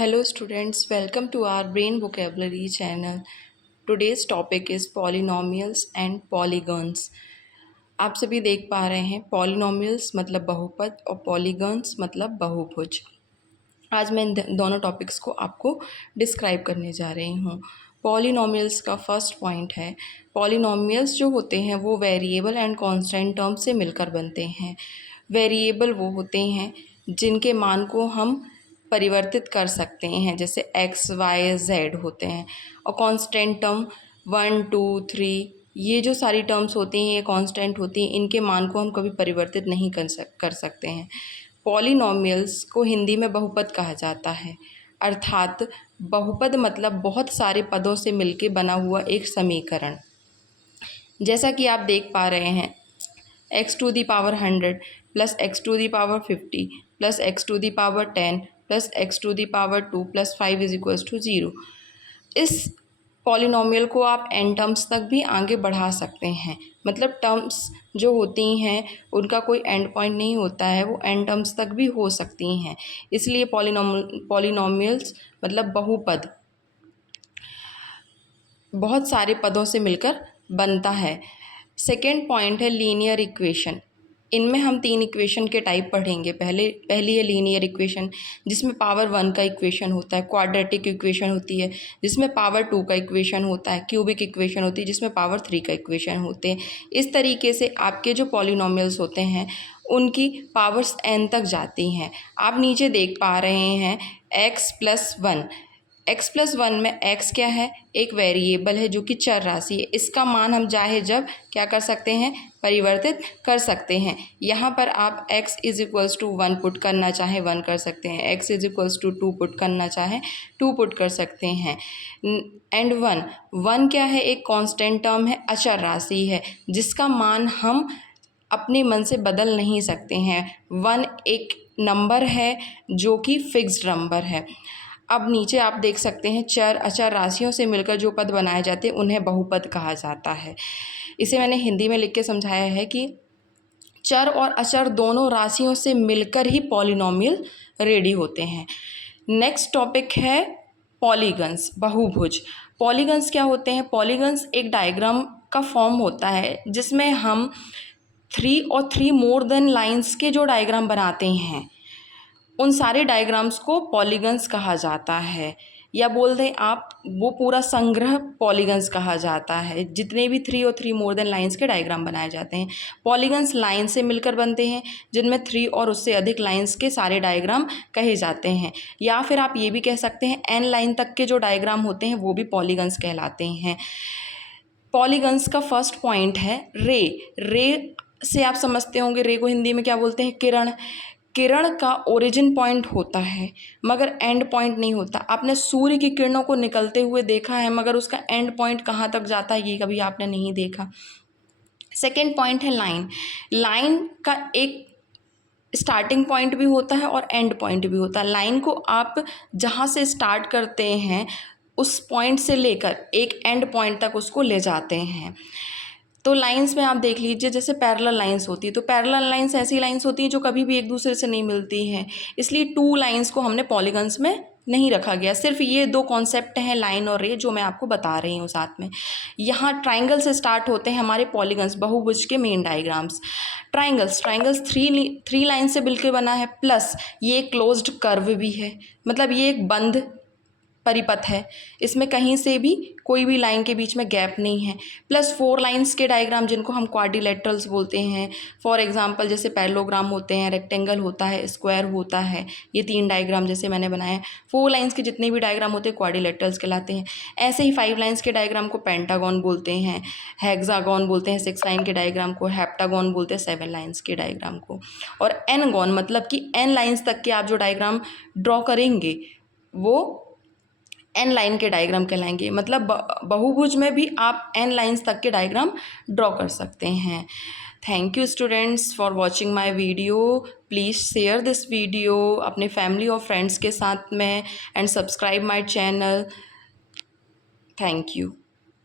Hello students, welcome to our brain vocabulary channel. Today's topic is polynomials and polygons. आप सभी देख पा रहे हैं पॉलिनोमियल्स मतलब बहुपद और पॉलीगन्स मतलब बहुभुज। आज मैं इन दोनों टॉपिक्स को आपको डिस्क्राइब करने जा रही हूँ। पॉलिनोमियल्स का फर्स्ट पॉइंट है, पॉलिनोमियल्स जो होते हैं वो वेरिएबल एंड कांस्टेंट टर्म से मिलकर बनते हैं। वेरिएबल वो होते हैं जिनके मान को हम परिवर्तित कर सकते हैं, जैसे एक्स वाई जेड होते हैं। और कांस्टेंट टर्म 1 2 3 ये जो सारी टर्म्स होती हैं ये कांस्टेंट होती हैं, इनके मान को हम कभी परिवर्तित नहीं कर सकते हैं। पॉलिनोमियल्स को हिंदी में बहुपद कहा जाता है, अर्थात बहुपद मतलब बहुत सारे पदों से मिलके बना हुआ एक समीकरण। जैसा कि आप देख पा रहे हैं, x to the power 100 plus x to the power 50 plus x to the power 10 plus x to the power 2 plus 5 is equals to 0। इस पॉलिनोमियल को आप एन टर्म्स तक भी आगे बढ़ा सकते हैं, मतलब टर्म्स जो होती हैं उनका कोई एंड पॉइंट नहीं होता है, वो एन टर्म्स तक भी हो सकती हैं। इसलिए पॉलिनोमियल्स मतलब बहुपद बहुत सारे पदों से मिलकर बनता है। सेकेंड पॉइंट है लीनियर इक्वेशन। इनमें हम 3 इक्वेशन के टाइप पढ़ेंगे। पहली है लीनियर इक्वेशन जिसमें पावर 1 का इक्वेशन होता है, क्वाड्रेटिक इक्वेशन होती है जिसमें पावर 2 का इक्वेशन होता है, क्यूबिक इक्वेशन होती है जिसमें पावर 3 का इक्वेशन होते हैं। इस तरीके से आपके जो पॉलिनोमियल्स होते हैं उनकी पावर्स n तक जाती हैं। आप नीचे देख पा रहे हैं x+1। x+1 में x क्या है? एक वेरिएबल है जो कि चर राशि है। इसका मान हम चाहे जब क्या कर सकते हैं, परिवर्तित कर सकते हैं। यहाँ पर आप x is equals to 1 put करना चाहें 1 कर सकते हैं, x is equals to 2 put करना चाहें 2 पुट कर सकते हैं। एंड 1 क्या है? एक कांस्टेंट टर्म है, अचर राशि है जिसका मान हम अपने मन से बदल नहीं सकते हैं। 1 एक नंबर है जो कि फिक्स्ड नंबर है। अब नीचे आप देख सकते हैं चर अचर राशियों से मिलकर जो पद बनाए जाते हैं उन्हें बहुपद कहा जाता है। इसे मैंने हिंदी में लिख के समझाया है कि चर और अचर दोनों राशियों से मिलकर ही पॉलिनोमियल रेडी होते हैं। नेक्स्ट टॉपिक है पॉलीगन्स, बहुभुज। पॉलीगन्स क्या होते हैं? पॉलीगन्स एक डायग्राम का फॉर्म होता है जिसमें हम 3 और 3 मोर देन लाइंस के जो डायग्राम बनाते हैं उन सारे डायग्राम्स को पॉलीगन्स कहा जाता है, या बोल दें आप वो पूरा संग्रह पॉलीगन्स कहा जाता है। जितने भी 3 और 3 मोर देन लाइंस के डायग्राम बनाए जाते हैं, पॉलीगन्स लाइन से मिलकर बनते हैं जिनमें 3 और उससे अधिक लाइंस के सारे डायग्राम कहे जाते हैं। या फिर आप ये भी कह सकते हैं n लाइन तक के जो डायग्राम होते हैं वो भी पॉलीगन्स कहलाते हैं। पॉलीगन्स का फर्स्ट पॉइंट है रे। रे से आप समझते होंगे, रे को हिंदी में क्या बोलते हैं? किरण। किरण का ओरिजिन पॉइंट होता है मगर एंड पॉइंट नहीं होता। आपने सूर्य की किरणों को निकलते हुए देखा है मगर उसका एंड पॉइंट कहाँ तक जाता है ये कभी आपने नहीं देखा। सेकेंड पॉइंट है लाइन। लाइन का एक स्टार्टिंग पॉइंट भी होता है और एंड पॉइंट भी होता है। लाइन को आप जहाँ से स्टार्ट करते हैं उस पॉइंट से लेकर एक एंड पॉइंट तक उसको ले जाते हैं। तो लाइंस में आप देख लीजिए, जैसे पैरेलल लाइंस होती है तो पैरेलल लाइंस ऐसी लाइंस होती हैं जो कभी भी एक दूसरे से नहीं मिलती हैं, इसलिए 2 लाइंस को हमने पॉलीगन्स में नहीं रखा गया। सिर्फ ये 2 कॉन्सेप्ट हैं लाइन और रे जो मैं आपको बता रही हूँ साथ में। यहाँ ट्राइंगल से स्टार्ट होते हैं हमारे पॉलीगन्स, बहुभुज के मेन डायग्राम्स। ट्राइंगल्स 3 लाइन से मिलकर बना है, प्लस ये क्लोज्ड कर्व भी है, मतलब ये एक बंद परिपथ है, इसमें कहीं से भी कोई भी लाइन के बीच में गैप नहीं है। प्लस 4 लाइंस के डायग्राम जिनको हम क्वाड्रिलेटरल्स बोलते हैं। फॉर एग्जांपल जैसे पैरेललोग्राम होते हैं, रेक्टेंगल होता है, स्क्वायर होता है, ये 3 डायग्राम जैसे मैंने बनाए हैं। 4 लाइंस के जितने भी डायग्राम होते हैं क्वाड्रिलेटरल्स कहलाते हैं। ऐसे ही 5 लाइंस के डायग्राम को पेंटागन बोलते हैं, हेक्सागन बोलते हैं 6 लाइन के डायग्राम को, हेप्टागन बोलते हैं 7 लाइंस के डायग्राम को, और एनगन मतलब कि n लाइंस तक के आप जो डायग्राम ड्रॉ करेंगे वो n लाइन के डायग्राम कहलाएंगे। मतलब बहुभुज में भी आप n लाइंस तक के डायग्राम ड्रॉ कर सकते हैं। Thank you students for watching my video. Please share this video अपने फैमिली और फ्रेंड्स के साथ में and subscribe my channel. Thank you.